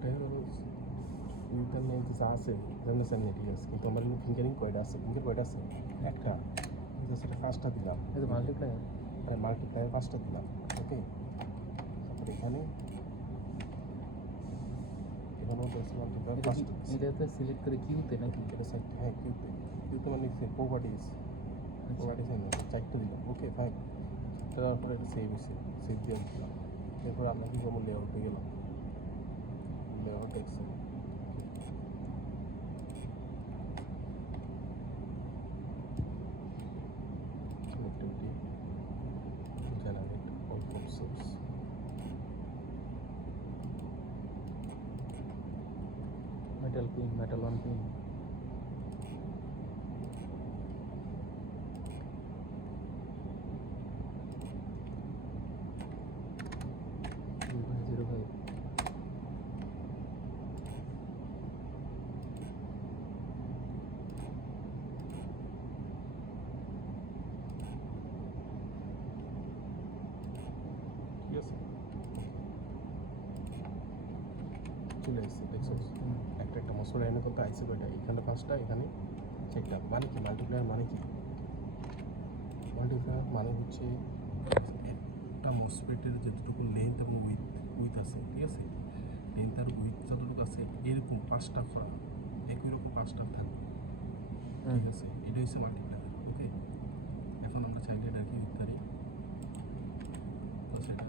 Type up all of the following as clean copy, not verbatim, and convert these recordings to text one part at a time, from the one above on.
Finger নেই যা আছে জানি ঠিক আছে, কিন্তু আমার ফিঙ্গারিং কয়টা আছে, ফিঙ্গার কয়টা আছে একটা, সেটা 5টা দিলাম, এই তো মাল্টিপ্লায়ার, মাল্টিপ্লায়ার 5টা দিলাম। ওকে, তারপরে এখানে মাল্টিপ্লায়ার 5টা। এটাতে সিলেক্ট করে কিউতে নাকি? এটা সাইড, হ্যাঁ কিউতে মানে প্রপার্টিস, প্রপার্টিস এনে 4টা দিলাম। ওকে ফাইন, তারপরে এটা সেভ হয়েছে, সেভ দিয়ে দিলাম। এরপর আমরা কি করবো, লেআউটে গেলাম, layout excel, connectivity, generate all from source, metal pin, metal on pin, চলে আসছে দেখছো, একটা মশলা এনে করতে আইসে কয়টা, এখানে 5টা, এখানে 4টা। মানে কি মাল্টিপ্লায়ার মানে কি? মাল্টিপ্লায়ার মানে হচ্ছে একটা মসফেটের যতটুকু লেন্থ এবং উইথ আছে, ঠিক আছে, লেন্থ আর উইথ যতটুকু আছে এরকম 5টা করা, একই রকম 5টা থাকবে, ঠিক আছে, এটা হচ্ছে মাল্টিপ্লায়ার। ওকে, এখন আমরা চাইলে এটা কি দিতে পারি, তো সেটা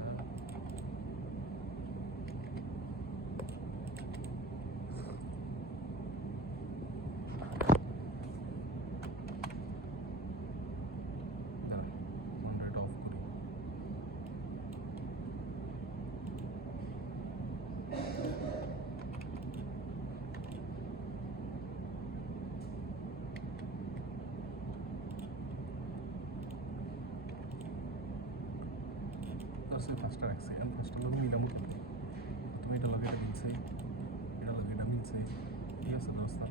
ফার্স্টটা রাখছে, এখন ফার্স্টটা লোক মিলামো কিন্তু তুমি এটা লগে এটা মিলছে, এটা লগে এটা মিলছে, ঠিক আছে দোস্ত।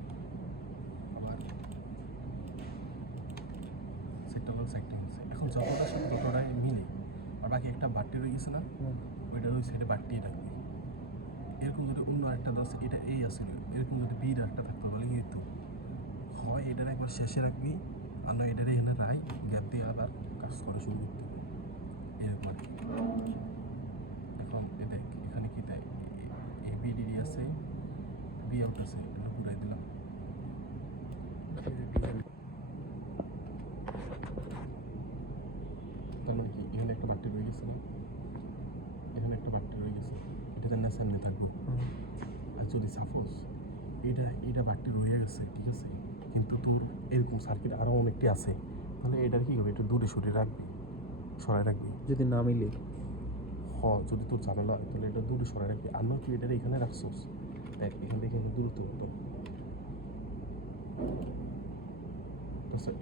আবার সেটা লোক সাইডটা মিলছে, এখন যতটার সাথে যতটাই মিলে, আর বাকি একটা বাড়তি রয়ে গেছে না, ওইটা ওই সাইডে বাড়তি রাখবে। এরকম যদি অন্য একটা দশ এটা এই আসলে এরকম যদি বির একটা থাকতো তাহলে কিন্তু হয় এটার একবার শেষে রাখবি, আর নয় এটারে এখানে রাই গ্যাপ দিয়ে আবার কাজ করে শুরু করতে হবে, এরকম আর কি। এখন দেখ এখানে কি দেয়, এ বিডিডি আছে, বি আউট আছে, এটা পুরাই দিলাম। তার মানে কি এখানে একটা বাড়তি রয়ে গেছে না, এখানে একটা বাড়তি রয়ে গেছে, এটাতে নেশানে থাকবে। আর যদি সাপোজ এটা বাড়তি রয়ে গেছে, ঠিক আছে, কিন্তু তোর এরকম সার্কিট আরও অনেকটি আছে, তাহলে এটার কী হবে, একটু দূরে সরিয়ে রাখবি, সরাই রাখবি যদি না মিলে, যদি তোর ঝামেলা হয় তাহলে এটা দূরে সরাই রাখবি। আর নয় তুই এটার এখানে রাখছোস, দেখ এখান থেকে এখানে দূরত্ব হতো,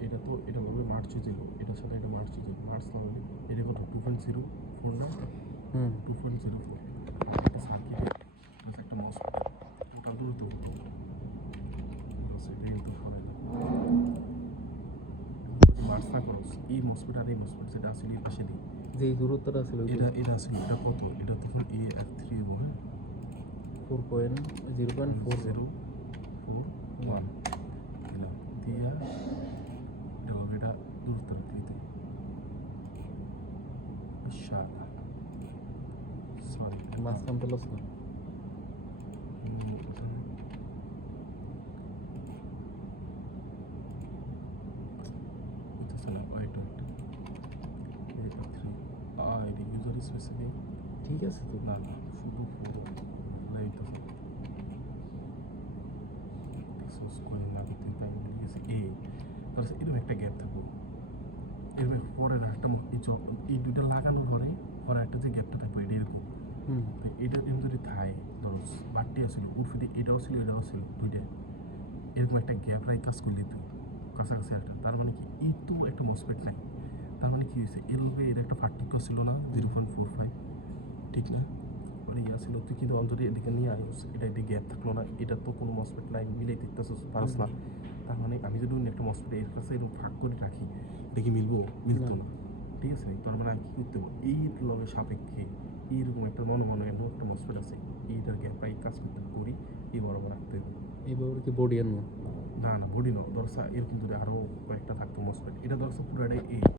এটা তো এটা বলবে মার্চ ছিল, এটার সাথে এটা মার্চ ছিল, মার্চ না হলে এটা কত 2.04 না, 2.04 একটা সার্কিট একটা মাউস ওটা দূরত্ব হতো, এটা তো সরাই না। মার্চ না করস এই মসফেট আর এই মসফেট যেটা আসলে এই পাশে দিই, যে দূরত্বটা ছিল এটা আসলে এটা কত, এটা তখন এ আর 3 হবো, হ্যাঁ 4.0.401 দিলাম দিয়া এটা দূরত্ব রাখতে সরি মাঝখান তো লস না, স্পেসিফিক, ঠিক আছে তো না শুধু এরকম একটা গ্যাপ থাকবো, এরকম পরের একটা এই দুইটা লাগানোর পরে পরে একটা যে গ্যাপটা থাকবো এটা এরকম, এটা এরকম যদি থাই ধরো বাড়তি আসছিল উর্ফিতে এটাও ছিল এটাও ছিল দুইটা, এরকম একটা গ্যাপ রাই কাজ করলে তুই কাছাকাছি একটা, তার মানে কি এই তো একটা মসপেট নাই, তার মানে কি হয়েছে এলবে এর একটা পার্থক্য ছিল না 0.45, ঠিক না, মানে ইয়া ছিল তুই কিন্তু অলরেডি এদিকে নিয়ে আসিস, এটা এদিকে গ্যাপ থাকলো না, এটা তো কোনো মসপেট নাই মিলাই দিতে পারস না, তার মানে আমি যদি অন্য একটা মসপেট এর কাছে এরকম ফাঁক করে রাখি এটা কি মিলবো, মিলতো না, ঠিক আছে, তার মানে আমি কী করতে হবে এই লবের সাপেক্ষে এইরকম একটা মনে এমন একটা মসপেট আছে এইটার গ্যাপ পাই কাজ করতে হবে। এইভাবে কি বডি আনবো? না না বডি না, ধরসা এরকম যদি আরো কয়েকটা থাকতো মসপেট, এটা ধরসা পুরো এটাই এই